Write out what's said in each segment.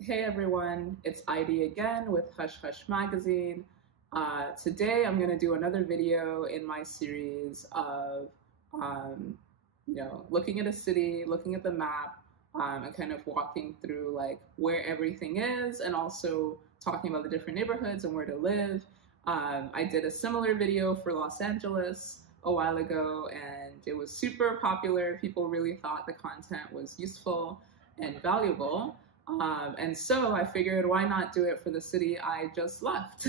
Hey everyone, it's ID again with Hush Hush Magazine. Today I'm going to do another video in my series of, looking at a city, looking at the map, and kind of walking through like where everything is and also talking about the different neighborhoods and where to live. I did a similar video for Los Angeles a while ago and it was super popular. People really thought the content was useful and valuable. And so I figured, why not do it for the city I just left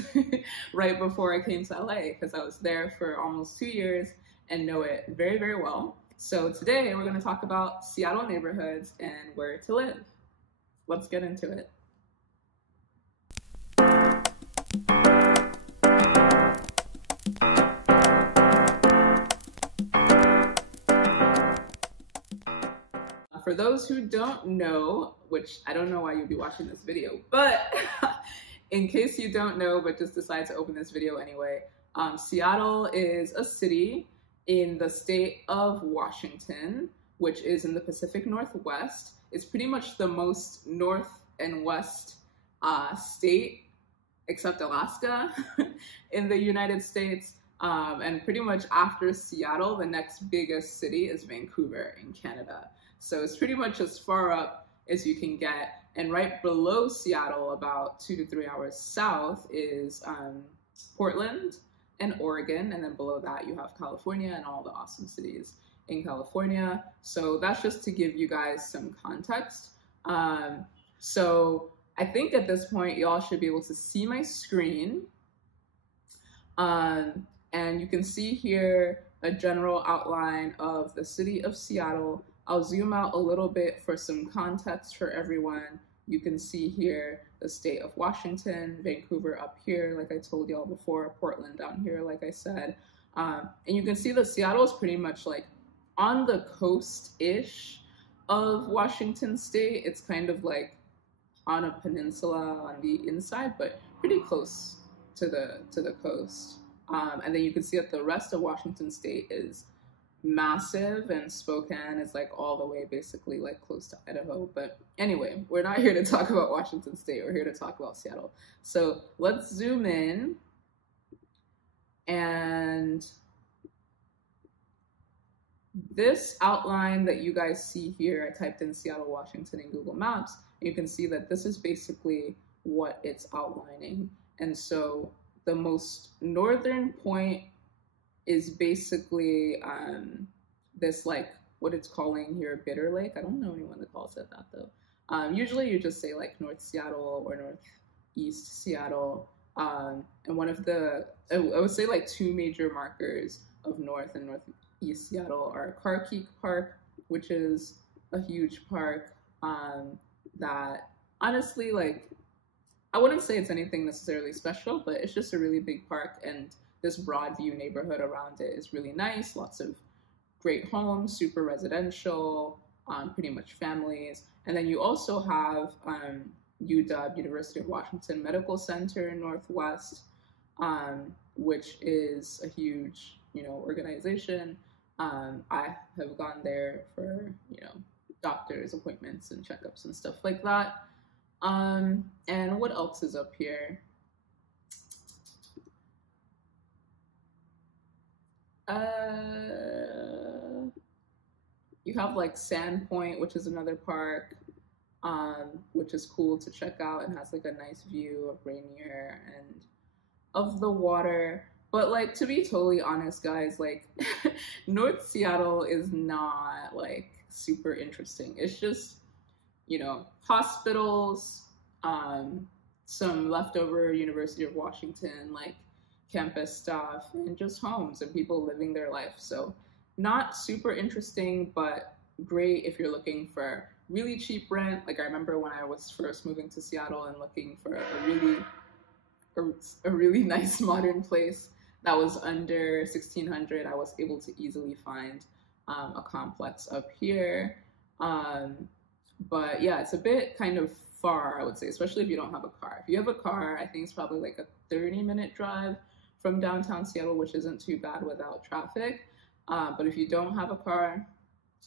right before I came to LA, because I was there for almost 2 years and know it very, very well. So today we're going to talk about Seattle neighborhoods and where to live. Let's get into it. For those who don't know, which I don't know why you'd be watching this video, but in case you don't know, but just decide to open this video anyway, Seattle is a city in the state of Washington, which is in the Pacific Northwest. It's pretty much the most north and west state, except Alaska, in the United States. And pretty much after Seattle, the next biggest city is Vancouver in Canada. So it's pretty much as far up as you can get. And right below Seattle, about 2 to 3 hours south, is Portland and Oregon. And then below that, you have California and all the awesome cities in California. So that's just to give you guys some context. So I think at this point, y'all should be able to see my screen. And you can see here a general outline of the city of Seattle. I'll zoom out a little bit for some context for everyone. You can see here the state of Washington, Vancouver up here, like I told y'all before, Portland down here, like I said. And you can see that Seattle is pretty much like on the coast-ish of Washington state. It's kind of like on a peninsula on the inside, but pretty close to the coast. And then you can see that the rest of Washington state is massive, and Spokane is like all the way basically like close to Idaho. But anyway, we're not here to talk about Washington state, we're here to talk about Seattle. So let's zoom in, and this outline that you guys see here, I typed in Seattle, Washington in Google Maps, and you can see that this is basically what it's outlining. And so the most northern point is basically this, like, what it's calling here, Bitterlake. I don't know anyone that calls it that though. Usually you just say like North Seattle or Northeast Seattle. And one of the, I would say like two major markers of North and Northeast Seattle are Carkeek Park, which is a huge park that honestly, like, I wouldn't say it's anything necessarily special, but it's just a really big park, and this Broadview neighborhood around it is really nice. Lots of great homes, super residential, pretty much families. And then you also have UW, University of Washington Medical Center in Northwest, which is a huge, organization. I have gone there for, doctor's appointments and checkups and stuff like that. And what else is up here? You have like Sandpoint, which is another park, which is cool to check out and has like a nice view of Rainier and of the water. But like, to be totally honest, guys, like North Seattle is not like super interesting. It's just, hospitals, some leftover University of Washington, like campus stuff, and just homes and people living their life. So not super interesting, but great if you're looking for really cheap rent. Like I remember when I was first moving to Seattle and looking for a really nice modern place that was under $1,600, I was able to easily find a complex up here. But yeah, it's a bit kind of far, I would say, especially if you don't have a car. If you have a car, I think it's probably like a 30-minute drive from downtown Seattle, which isn't too bad without traffic. But if you don't have a car,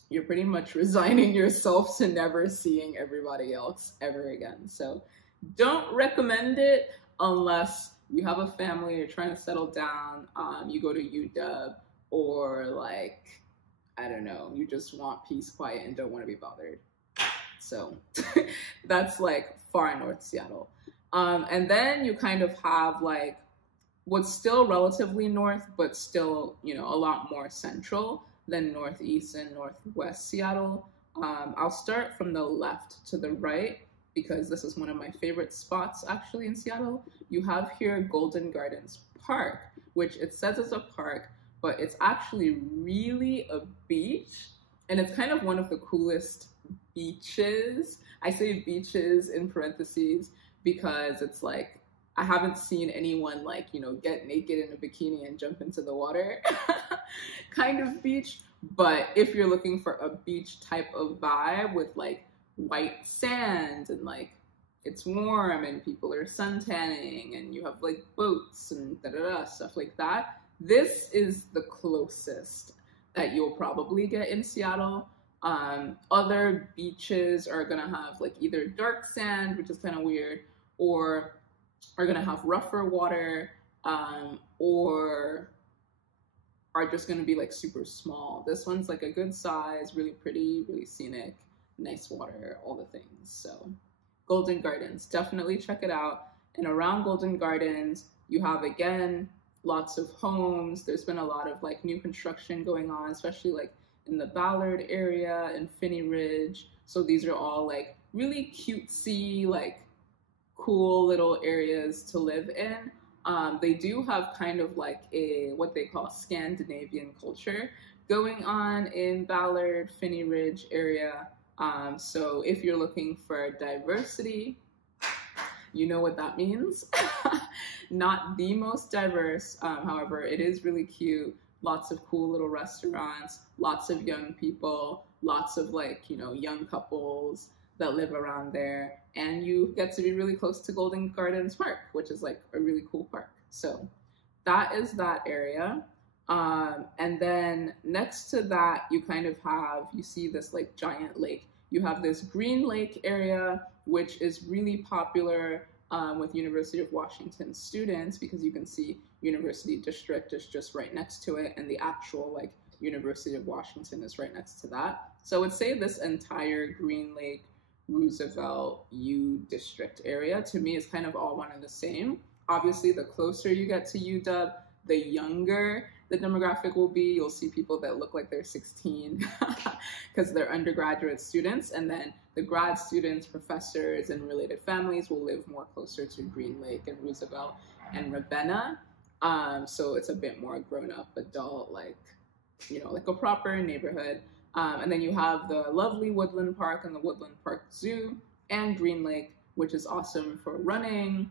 you're pretty much resigning yourself to never seeing everybody else ever again. So don't recommend it unless you have a family, you're trying to settle down, you go to UW, or like, I don't know, you just want peace, quiet, and don't want to be bothered. So that's like far north Seattle. And then you kind of have like what's still relatively north, but still, you know, a lot more central than northeast and northwest Seattle. I'll start from the left to the right because this is one of my favorite spots actually in Seattle. You have here Golden Gardens Park, which it says is a park, but it's actually really a beach. And it's kind of one of the coolest beaches. I say beaches in parentheses because it's like, I haven't seen anyone like, you know, get naked in a bikini and jump into the water kind of beach. But if you're looking for a beach type of vibe with like white sand and like it's warm and people are suntanning and you have like boats and stuff like that, this is the closest that you'll probably get in Seattle. Other beaches are gonna have like either dark sand, which is kind of weird, or are gonna have rougher water, or are just gonna be like super small. This one's like a good size, really pretty, really scenic, nice water, all the things. So Golden Gardens, definitely check it out. And around Golden Gardens, you have again, lots of homes. There's been a lot of like new construction going on, especially like in the Ballard area and Phinney Ridge. So these are all like really cutesy, like cool little areas to live in. They do have kind of like a, what they call Scandinavian culture going on in Ballard, Phinney Ridge area. So if you're looking for diversity, you know what that means. Not the most diverse, however, it is really cute. Lots of cool little restaurants, lots of young people, lots of like, you know, young couples that live around there. And you get to be really close to Golden Gardens Park, which is like a really cool park. So that is that area. And then next to that, you kind of have, you see this like giant lake. You have this Greenlake area, which is really popular with University of Washington students, because you can see University District is just right next to it, and the actual like University of Washington is right next to that. So I would say this entire Greenlake, Roosevelt, U District area to me is kind of all one and the same. Obviously, the closer you get to UW, the younger the demographic will be. You'll see people that look like they're 16 because they're undergraduate students, and then the grad students, professors, and related families will live more closer to Greenlake and Roosevelt and Ravenna. So it's a bit more grown-up, adult, like, you know, like a proper neighborhood. And then you have the lovely Woodland Park and the Woodland Park Zoo and Greenlake, which is awesome for running.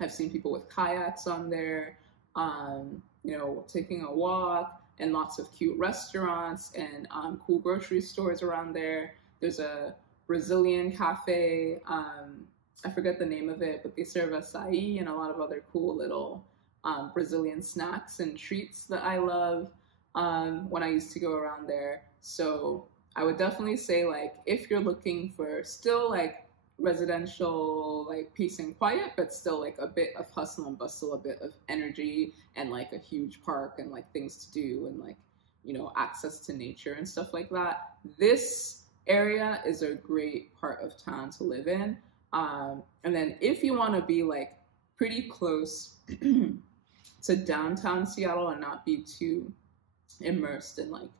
I've seen people with kayaks on there, you know, taking a walk, and lots of cute restaurants and cool grocery stores around there. There's a Brazilian cafe, I forget the name of it, but they serve acai and a lot of other cool little Brazilian snacks and treats that I love when I used to go around there. So I would definitely say, like, if you're looking for still like residential, like peace and quiet, but still like a bit of hustle and bustle, a bit of energy, and like a huge park and like things to do and like, you know, access to nature and stuff like that, this area is a great part of town to live in. And then if you want to be like pretty close to downtown Seattle and not be too immersed in like,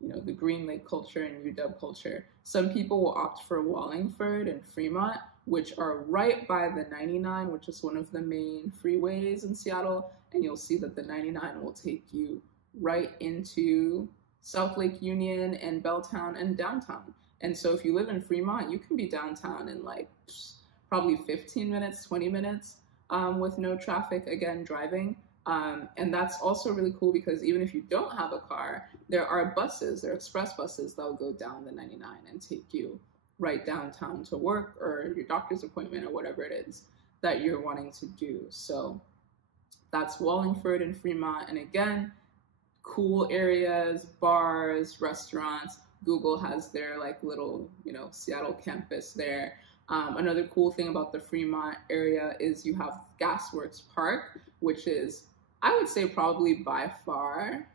you know, the Greenlake culture and UW culture, some people will opt for Wallingford and Fremont, which are right by the 99, which is one of the main freeways in Seattle. And you'll see that the 99 will take you right into South Lake Union and Belltown and downtown. And so if you live in Fremont, you can be downtown in like probably 15 minutes, 20 minutes with no traffic, again, driving. And that's also really cool because even if you don't have a car, there are buses, there are express buses that'll go down the 99 and take you right downtown to work or your doctor's appointment or whatever it is that you're wanting to do. So that's Wallingford and Fremont. And again, cool areas, bars, restaurants, Google has their like little, Seattle campus there. Another cool thing about the Fremont area is you have Gasworks Park, which is, I would say, probably by far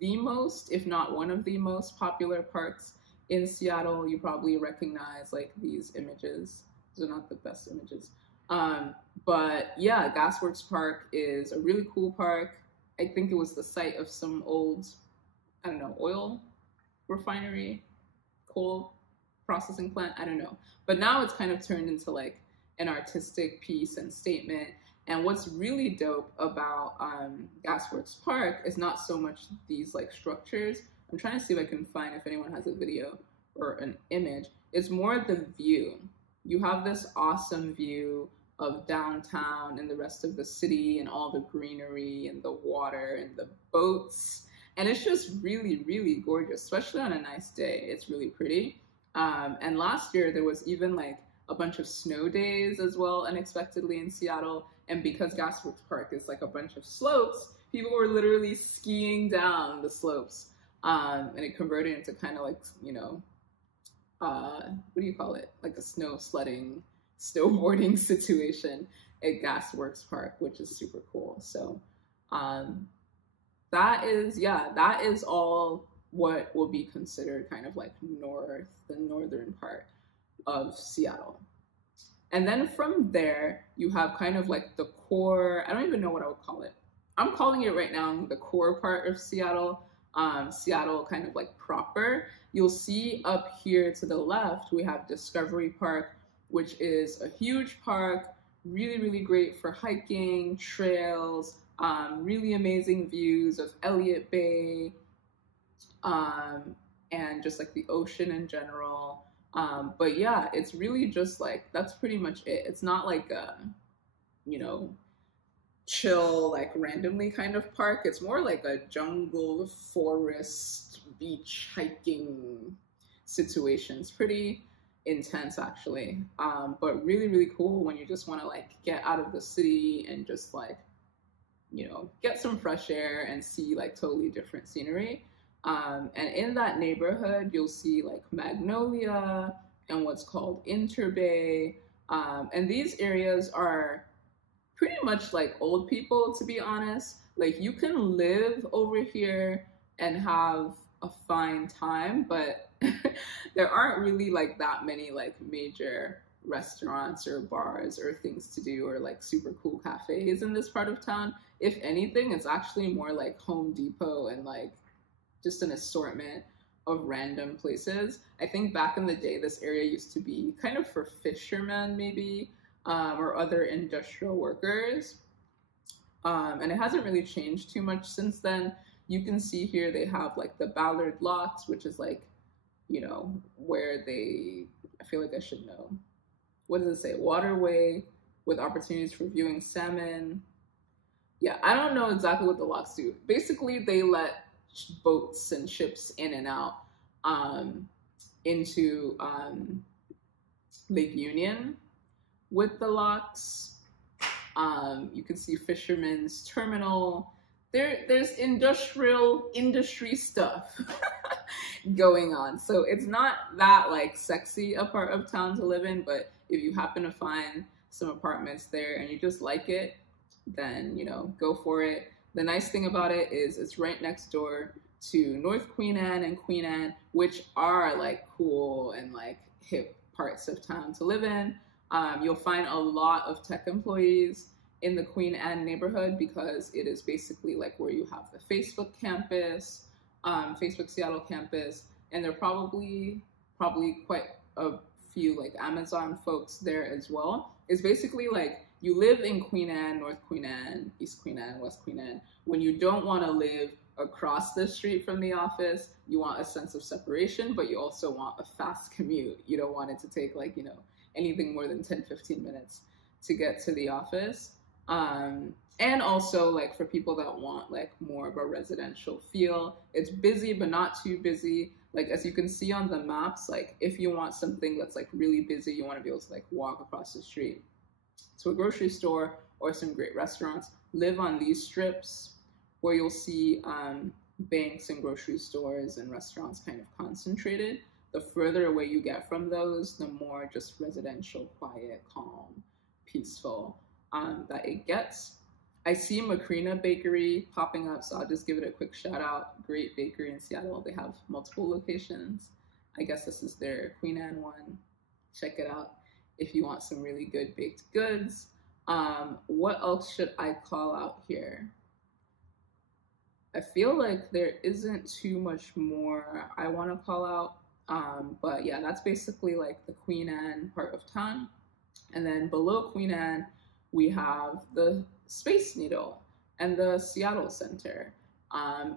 the most, if not one of the most popular parks in Seattle. You probably recognize like these images. These are not the best images. But yeah, Gasworks Park is a really cool park. I think it was the site of some old, I don't know, oil refinery, coal processing plant, I don't know. But now it's kind of turned into like an artistic piece and statement. And what's really dope about Gasworks Park is not so much these like structures. I'm trying to see if I can find if anyone has a video or an image. It's more the view. You have this awesome view of downtown and the rest of the city and all the greenery and the water and the boats. And it's just really, really gorgeous, especially on a nice day. It's really pretty. And last year there was even like a bunch of snow days as well, unexpectedly in Seattle. And because Gasworks Park is like a bunch of slopes, people were literally skiing down the slopes. And it converted into kind of like, what do you call it? Like a snow sledding, snowboarding situation at Gasworks Park, which is super cool. So that is all what will be considered kind of like the northern part of Seattle. And then from there, you have kind of like the core, I don't even know what I would call it. I'm calling it right now the core part of Seattle, Seattle kind of like proper. You'll see up here to the left, we have Discovery Park, which is a huge park, really, really great for hiking, trails, really amazing views of Elliott Bay, and just like the ocean in general. But yeah, it's really just like, that's pretty much it. It's not like a, chill, like randomly kind of park. It's more like a jungle, forest, beach hiking situation. It's pretty intense actually, but really, really cool when you just want to like get out of the city and just like, get some fresh air and see like totally different scenery. And in that neighborhood, you'll see like Magnolia and what's called Interbay. And these areas are pretty much like old people, to be honest. Like you can live over here and have a fine time, but there aren't really like that many like major restaurants or bars or things to do or like super cool cafes in this part of town. If anything, it's actually more like Home Depot and like just an assortment of random places. I think back in the day, this area used to be kind of for fishermen maybe, or other industrial workers. And it hasn't really changed too much since then. You can see here they have like the Ballard locks, which is like, where I feel like I should know. What does it say? Waterway with opportunities for viewing salmon. Yeah, I don't know exactly what the locks do. Basically, they let boats and ships in and out into Lake Union with the locks. You can see Fisherman's Terminal. There's industry stuff going on. So it's not that like sexy a part of town to live in, but if you happen to find some apartments there and you just like it, then, go for it. The nice thing about it is it's right next door to North Queen Anne and Queen Anne, which are like cool and like hip parts of town to live in. You'll find a lot of tech employees in the Queen Anne neighborhood because it is basically like where you have the Facebook campus, Facebook Seattle campus, and there are probably quite a few like Amazon folks there as well. It's basically like you live in Queen Anne, North Queen Anne, East Queen Anne, West Queen Anne. When you don't want to live across the street from the office, you want a sense of separation, but you also want a fast commute. You don't want it to take like, anything more than 10, 15 minutes to get to the office. And also like for people that want like more of a residential feel, it's busy, but not too busy. Like, as you can see on the maps, like if you want something that's like really busy, you want to be able to like walk across the street to a grocery store or some great restaurants, live on these strips where you'll see banks and grocery stores and restaurants kind of concentrated. The further away you get from those, the more just residential, quiet, calm, peaceful that it gets. I see Macrina Bakery popping up, so I'll just give it a quick shout out. Great bakery in Seattle. They have multiple locations. I guess this is their Queen Anne one. Check it out if you want some really good baked goods. What else should I call out here? I feel like there isn't too much more I want to call out. But yeah, that's basically like the Queen Anne part of town. And then below Queen Anne, we have the Space Needle and the Seattle Center,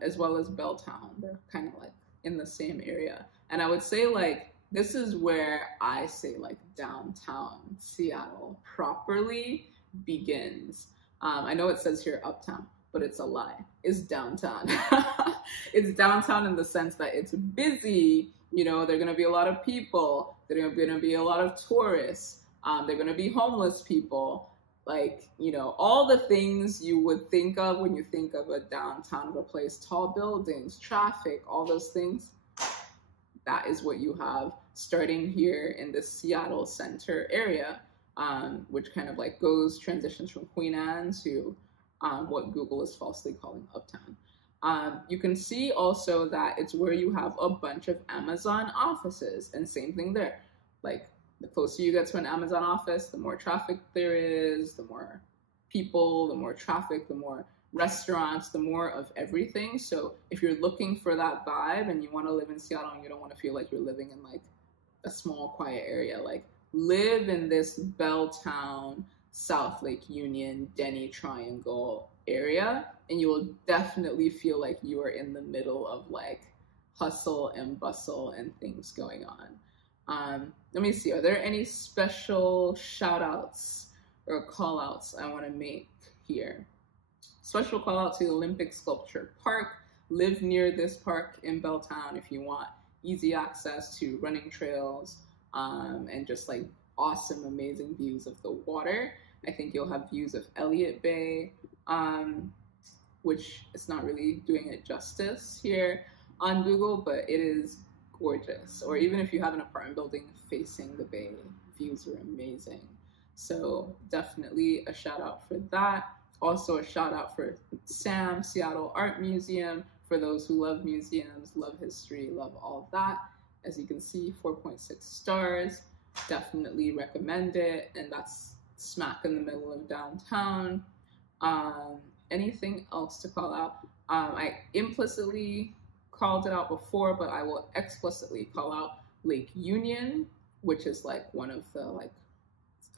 as well as Belltown. They're kind of like in the same area. And I would say like, this is where I say like downtown Seattle properly begins. I know it says here uptown, but it's a lie. It's downtown. It's downtown in the sense that it's busy. You know, there are going to be a lot of people. There are going to be a lot of tourists. There are going to be homeless people. Like, you know, all the things you would think of when you think of a downtown of a place. Tall buildings, traffic, all those things. That is what you have starting here in the Seattle Center area, which kind of like transitions from Queen Anne to what Google is falsely calling uptown. You can see also that it's where you have a bunch of Amazon offices, and same thing there. Like, the closer you get to an Amazon office, the more traffic there is, the more people, the more traffic, the more restaurants, the more of everything. So if you're looking for that vibe and you want to live in Seattle and you don't want to feel like you're living in like a small, quiet area, like live in this Belltown, South Lake Union, Denny Triangle area, and you will definitely feel like you are in the middle of like hustle and bustle and things going on. Let me see, are there any special shout outs or call outs I want to make here? Special call out to Olympic Sculpture Park. Live near this park in Belltown if you want easy access to running trails and just like awesome, amazing views of the water. I think you'll have views of Elliott Bay, which is not really doing it justice here on Google, but it is gorgeous. Or even if you have an apartment building facing the bay, views are amazing. So definitely a shout out for that. Also a shout out for SAM, Seattle Art Museum, for those who love museums, love history, love all of that. As you can see, 4.6 stars, definitely recommend it. And that's smack in the middle of downtown. Anything else to call out? I implicitly called it out before, but I will explicitly call out Lake Union, which is like one of the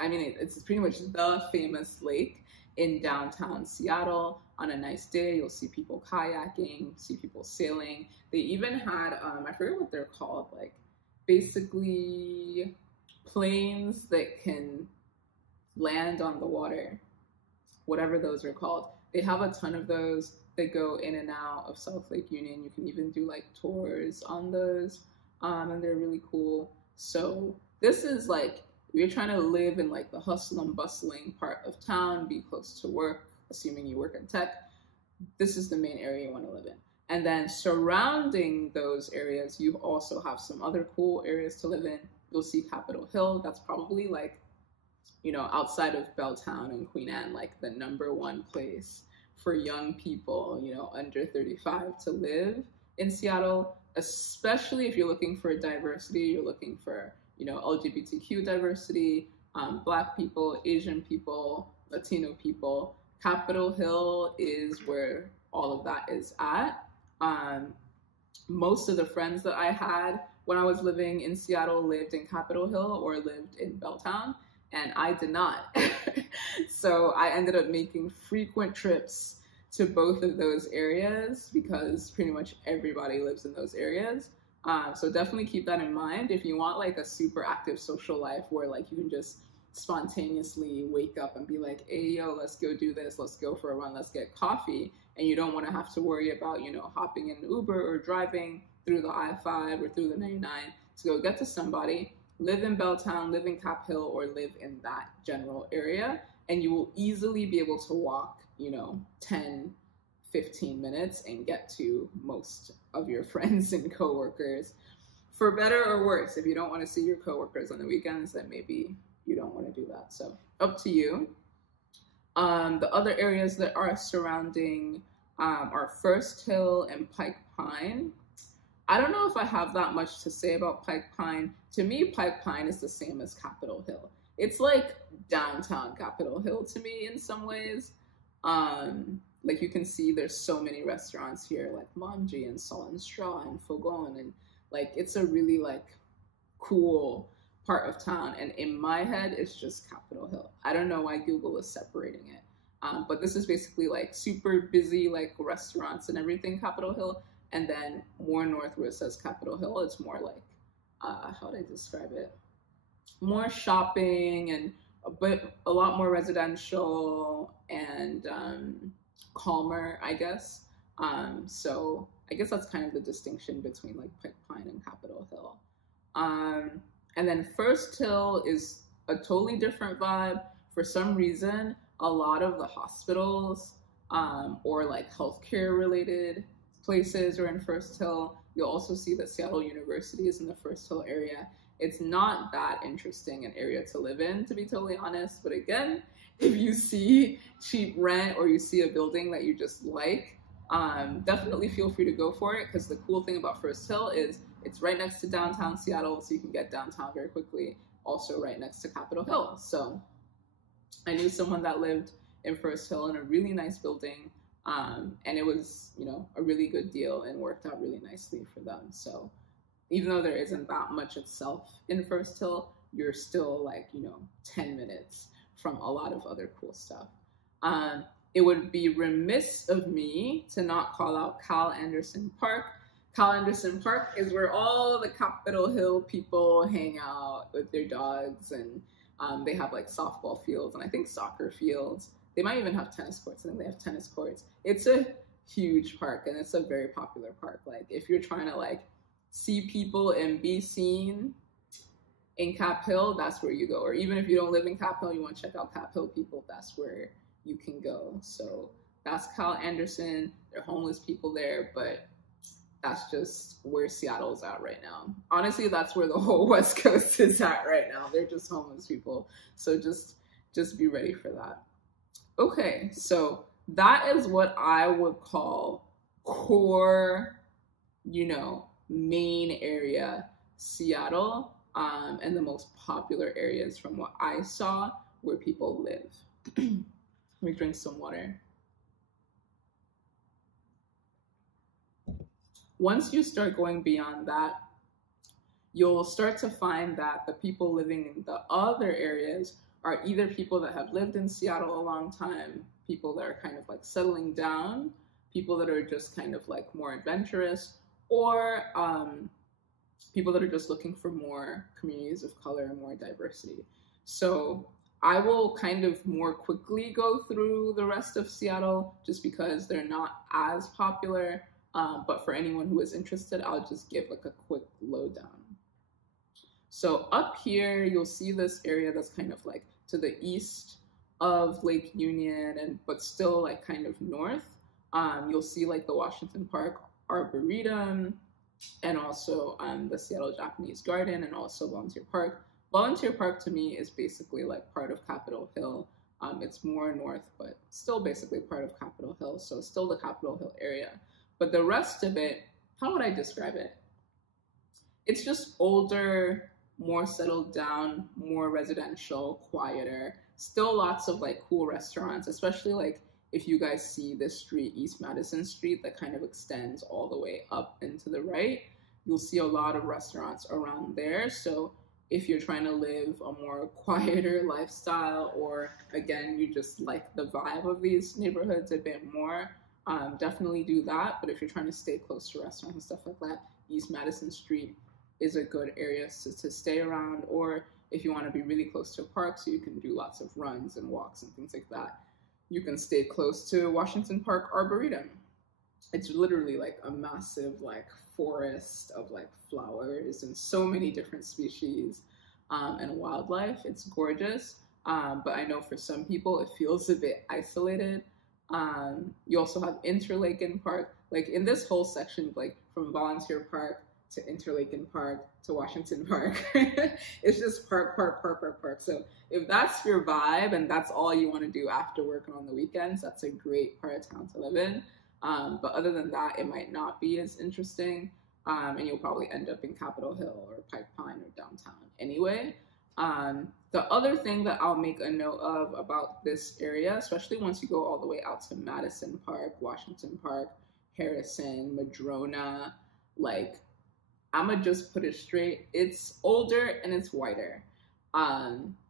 it's pretty much the famous lake in downtown Seattle. On a nice day, you'll see people kayaking, see people sailing. They even had, I forget what they're called, like basically planes that can land on the water, whatever those are called. They have a ton of those that go in and out of South Lake Union. You can even do like tours on those, and they're really cool. So this is like, you're trying to live in like the hustle and bustling part of town, be close to work, assuming you work in tech, this is the main area you want to live in. And then surrounding those areas, you also have some other cool areas to live in. You'll see Capitol Hill. That's probably like, you know, outside of Belltown and Queen Anne, like the #1 place for young people, you know, under 35 to live in Seattle, especially if you're looking for diversity, you're looking for, you know, LGBTQ diversity, Black people, Asian people, Latino people. Capitol Hill is where all of that is at. Most of the friends that I had when I was living in Seattle lived in Capitol Hill or lived in Belltown, and I did not. So I ended up making frequent trips to both of those areas because pretty much everybody lives in those areas. So definitely keep that in mind. If you want like a super active social life where like you can just spontaneously wake up and be like, hey, yo, let's go do this. Let's go for a run. Let's get coffee. And you don't want to have to worry about, you know, hopping in an Uber or driving through the I-5 or through the 99 to go get to somebody. Live in Belltown, live in Cap Hill, or live in that general area. And you will easily be able to walk, you know, 10, 15 minutes and get to most of your friends and coworkers. For better or worse, if you don't want to see your coworkers on the weekends, then maybe you don't want to do that. So up to you. The other areas that are surrounding are First Hill and Pike Pine. I don't know if I have that much to say about Pike Pine. To me, Pike Pine is the same as Capitol Hill. It's like downtown Capitol Hill to me in some ways. Like you can see there's so many restaurants here, like Manji and Salt and Straw and Fogon, and like it's a really like cool part of town. And in my head, it's just Capitol Hill. I don't know why Google is separating it. But this is basically like super busy, like restaurants and everything, Capitol Hill. And then more north where it says Capitol Hill, it's more like, how do I describe it? More shopping and a lot more residential and calmer, I guess. So I guess that's kind of the distinction between like Pike Pine and Capitol Hill. And then First Hill is a totally different vibe. For some reason, a lot of the hospitals or like healthcare related places are in First Hill. You'll also see that Seattle University is in the First Hill area. It's not that interesting an area to live in, to be totally honest. But again, if you see cheap rent or you see a building that you just like, definitely feel free to go for it, because the cool thing about First Hill is it's right next to downtown Seattle, so you can get downtown very quickly. Also right next to Capitol Hill. So I knew someone that lived in First Hill in a really nice building, and it was, you know, a really good deal and worked out really nicely for them. So even though there isn't that much itself in First Hill, you're still like, you know, 10 minutes from a lot of other cool stuff. It would be remiss of me to not call out Cal Anderson Park. Cal Anderson Park is where all the Capitol Hill people hang out with their dogs, and they have like softball fields and I think soccer fields. They might even have tennis courts. I think they have tennis courts. It's a huge park and it's a very popular park. Like if you're trying to like see people and be seen in Cap Hill, that's where you go. Or even if you don't live in Cap Hill, you want to check out Cap Hill people, that's where you can go. So that's Cal Anderson. There are homeless people there, but that's just where Seattle's at right now. Honestly, that's where the whole West Coast is at right now. They're just homeless people. So just be ready for that. Okay, so that is what I would call core, you know, main area Seattle, and the most popular areas from what I saw where people live. Let me drink some water. Once you start going beyond that, you'll start to find that the people living in the other areas are either people that have lived in Seattle a long time, people that are kind of like settling down, people that are just kind of like more adventurous, or people that are just looking for more communities of color and more diversity. So I will kind of more quickly go through the rest of Seattle just because they're not as popular. But for anyone who is interested, I'll just give like a quick lowdown. So up here, you'll see this area that's kind of like to the east of Lake Union, but still like kind of north. You'll see like the Washington Park Arboretum, and also the Seattle Japanese Garden, and also Volunteer Park. Volunteer Park to me is basically like part of Capitol Hill. It's more north, but still basically part of Capitol Hill, so still the Capitol Hill area. But the rest of it, how would I describe it? It's just older, more settled down, more residential, quieter. Still lots of like cool restaurants, especially like if you guys see this street, East Madison Street, that kind of extends all the way up and to the right. You'll see a lot of restaurants around there. So if you're trying to live a more quieter lifestyle, or again, you just like the vibe of these neighborhoods a bit more, definitely do that. But if you're trying to stay close to restaurants and stuff like that, East Madison Street is a good area to stay around. Or if you want to be really close to a park so you can do lots of runs and walks and things like that, you can stay close to Washington Park Arboretum. It's literally like a massive like forest of like flowers and so many different species and wildlife. It's gorgeous. But I know for some people it feels a bit isolated. You also have Interlaken Park. Like in this whole section, like from Volunteer Park to Interlaken Park to Washington Park, it's just park, park, park, park, park. So if that's your vibe and that's all you want to do after work and on the weekends, that's a great part of town to live in. But other than that, it might not be as interesting. And you'll probably end up in Capitol Hill or Pike Pine or downtown anyway. The other thing that I'll make a note of about this area, especially once you go all the way out to Madison Park, Washington Park, Harrison, Madrona, like, I'ma just put it straight, it's older and it's whiter.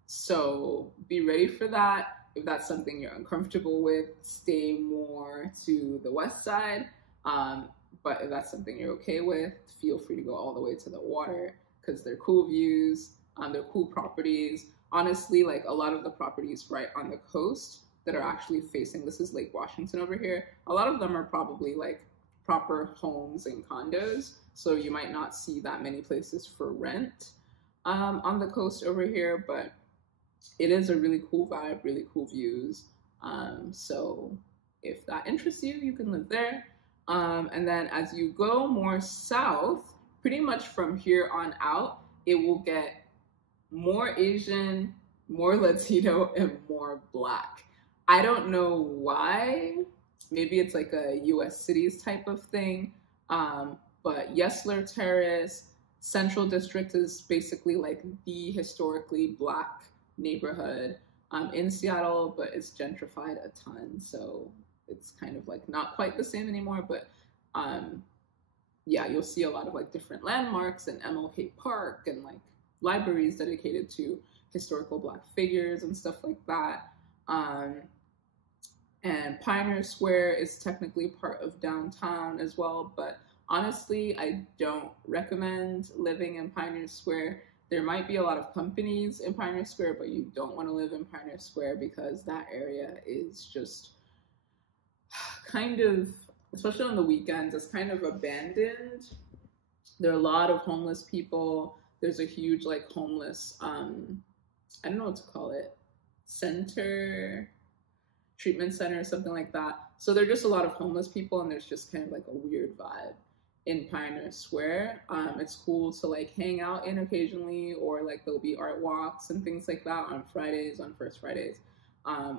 So be ready for that. If that's something you're uncomfortable with, stay more to the west side. But if that's something you're okay with, feel free to go all the way to the water because they're cool views, they're cool properties. Honestly, like a lot of the properties right on the coast that are actually facing, this is Lake Washington over here, a lot of them are probably like proper homes and condos. So you might not see that many places for rent on the coast over here, but it is a really cool vibe, really cool views. So if that interests you, you can live there. And then as you go more south, pretty much from here on out, it will get more Asian, more Latino, and more Black. I don't know why. Maybe it's like a US cities type of thing. But Yesler Terrace, Central District is basically like the historically Black neighborhood in Seattle, but it's gentrified a ton. So it's kind of like not quite the same anymore, but yeah, you'll see a lot of like different landmarks and MLK Park and like libraries dedicated to historical Black figures and stuff like that. And Pioneer Square is technically part of downtown as well, but honestly, I don't recommend living in Pioneer Square. There might be a lot of companies in Pioneer Square, but you don't want to live in Pioneer Square because that area is just kind of, especially on the weekends, it's kind of abandoned. There are a lot of homeless people. There's a huge like homeless, I don't know what to call it, treatment center or something like that. So there are just a lot of homeless people and there's just kind of like a weird vibe in Pioneer Square. It's cool to like hang out in occasionally, or like there'll be art walks and things like that on Fridays, on First Fridays.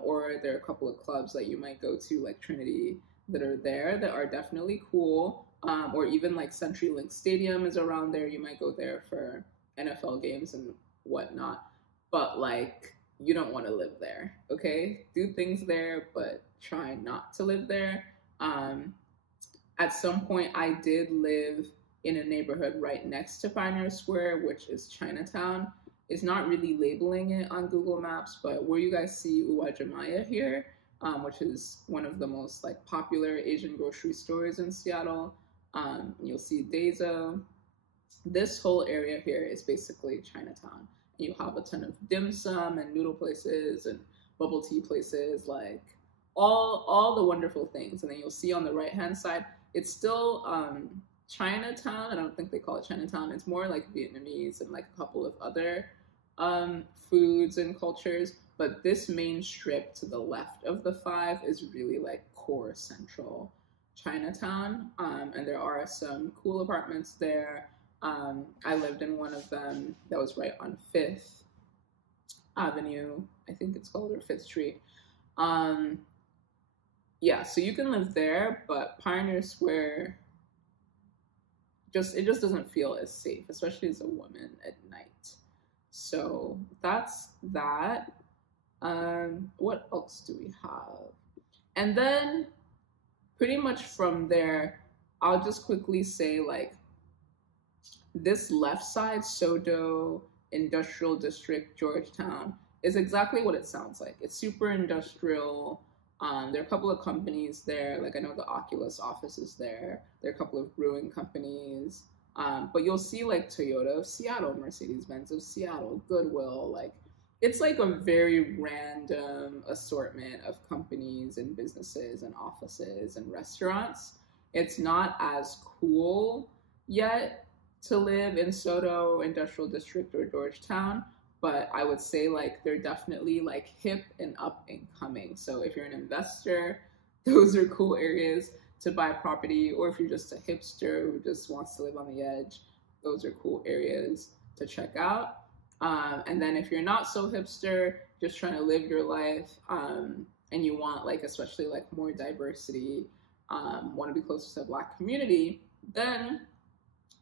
Or there are a couple of clubs that you might go to, like Trinity, that are there that are definitely cool. Or even like CenturyLink Stadium is around there. You might go there for NFL games and whatnot. But like, you don't want to live there, okay? Do things there, but try not to live there. At some point, I did live in a neighborhood right next to Pioneer Square, which is Chinatown. It's not really labeling it on Google Maps, but where you guys see Uwajimaya here, which is one of the most like popular Asian grocery stores in Seattle, you'll see Deza. This whole area here is basically Chinatown. You have a ton of dim sum and noodle places and bubble tea places, like all the wonderful things. And then you'll see on the right hand side, it's still Chinatown. I don't think they call it Chinatown. It's more like Vietnamese and like a couple of other foods and cultures. But this main strip to the left of the 5 is really like core central Chinatown. And there are some cool apartments there. I lived in one of them that was right on 5th Avenue, I think it's called, or 5th Street. Yeah, so you can live there, but Pioneer Square, it just doesn't feel as safe, especially as a woman at night. So that's that. What else do we have? And then pretty much from there, I'll just quickly say like, this left side, SoDo, Industrial District, Georgetown, is exactly what it sounds like. It's super industrial. There are a couple of companies there. Like I know the Oculus office is there. There are a couple of brewing companies. But you'll see like Toyota of Seattle, Mercedes-Benz of Seattle, Goodwill. Like it's like a very random assortment of companies and businesses and offices and restaurants. It's not as cool yet to live in SoDo, Industrial District, or Georgetown, but I would say like they're definitely like hip and up and coming. So if you're an investor, those are cool areas to buy property. Or if you're just a hipster who just wants to live on the edge, those are cool areas to check out. And then if you're not so hipster, just trying to live your life, and you want like, especially like more diversity, want to be closer to the Black community, then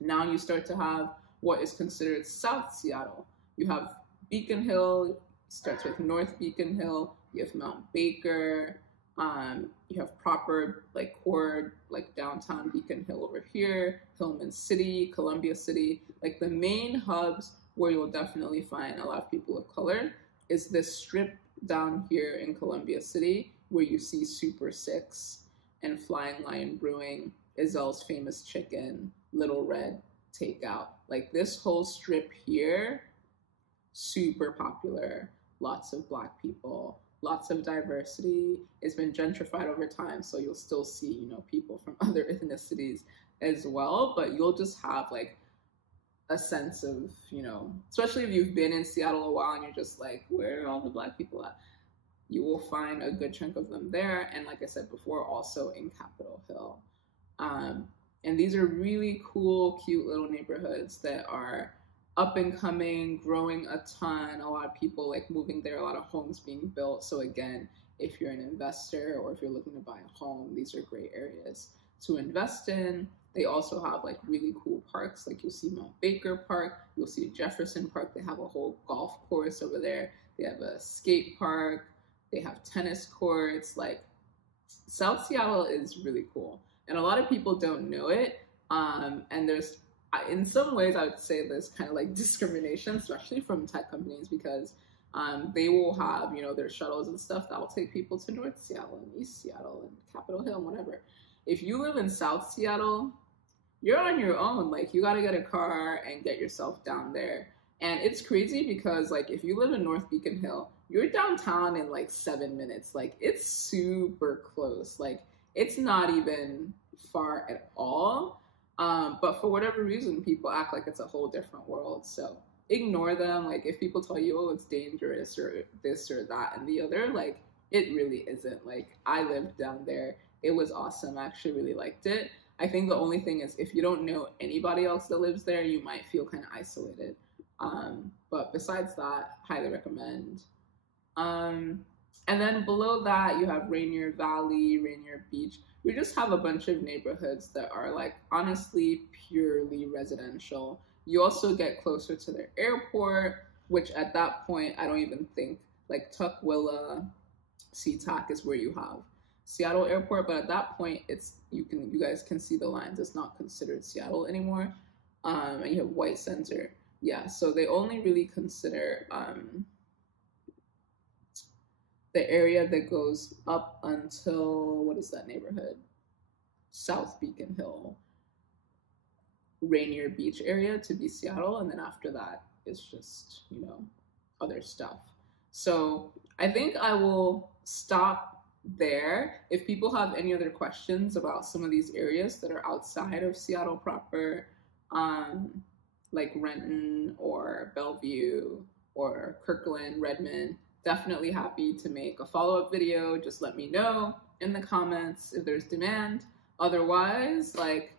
now you start to have what is considered South Seattle. You have Beacon Hill, starts with North Beacon Hill, you have Mount Baker, you have proper like core, like downtown Beacon Hill over here, Hillman City, Columbia City. Like the main hubs where you'll definitely find a lot of people of color is this strip down here in Columbia City, where you see Super Six and Flying Lion Brewing, Izel's Famous Chicken, Little Red Takeout. Like this whole strip here, super popular, lots of Black people, lots of diversity. It's been gentrified over time, so you'll still see, you know, people from other ethnicities as well, but you'll just have like a sense of, you know, especially if you've been in Seattle a while and you're just like, where are all the Black people at? You will find a good chunk of them there. And like I said before, also in Capitol Hill. And these are really cool, cute little neighborhoods that are up and coming, growing a ton. A lot of people like moving there, a lot of homes being built. So again, if you're an investor or if you're looking to buy a home, these are great areas to invest in. They also have like really cool parks. Like you'll see Mount Baker Park, you'll see Jefferson Park. They have a whole golf course over there. They have a skate park. They have tennis courts. Like South Seattle is really cool. And a lot of people don't know it. And there's, in some ways, I would say there's kind of like discrimination, especially from tech companies, because they will have, you know, their shuttles and stuff that will take people to North Seattle and East Seattle and Capitol Hill and whatever. If you live in South Seattle, you're on your own. Like you got to get a car and get yourself down there. And it's crazy because like if you live in North Beacon Hill, you're downtown in like 7 minutes. Like it's super close. Like it's not even far at all. But for whatever reason, people act like it's a whole different world. So ignore them. Like if people tell you, oh, it's dangerous or this or that and the other, like it really isn't. Like I lived down there. It was awesome. I actually really liked it. I think the only thing is if you don't know anybody else that lives there, you might feel kind of isolated. But besides that, highly recommend. And then below that, you have Rainier Valley, Rainier Beach. You just have a bunch of neighborhoods that are like honestly purely residential. You also get closer to their airport, which at that point, I don't even think like Tukwila, SeaTac is where you have Seattle Airport, but at that point, it's you guys can see the lines. It's not considered Seattle anymore. And you have White Center. Yeah, so they only really consider the area that goes up until, what is that neighborhood? South Beacon Hill, Rainier Beach area to be Seattle, and then after that, it's just, you know, other stuff. So I think I will stop there. If people have any other questions about some of these areas that are outside of Seattle proper, like Renton or Bellevue or Kirkland, Redmond, definitely happy to make a follow-up video. Just let me know in the comments if there's demand. Otherwise, like,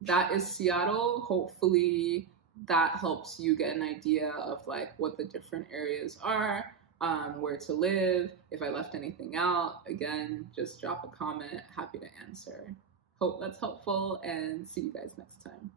that is Seattle. Hopefully that helps you get an idea of like what the different areas are, where to live. If I left anything out, again, just drop a comment. Happy to answer. Hope that's helpful and see you guys next time.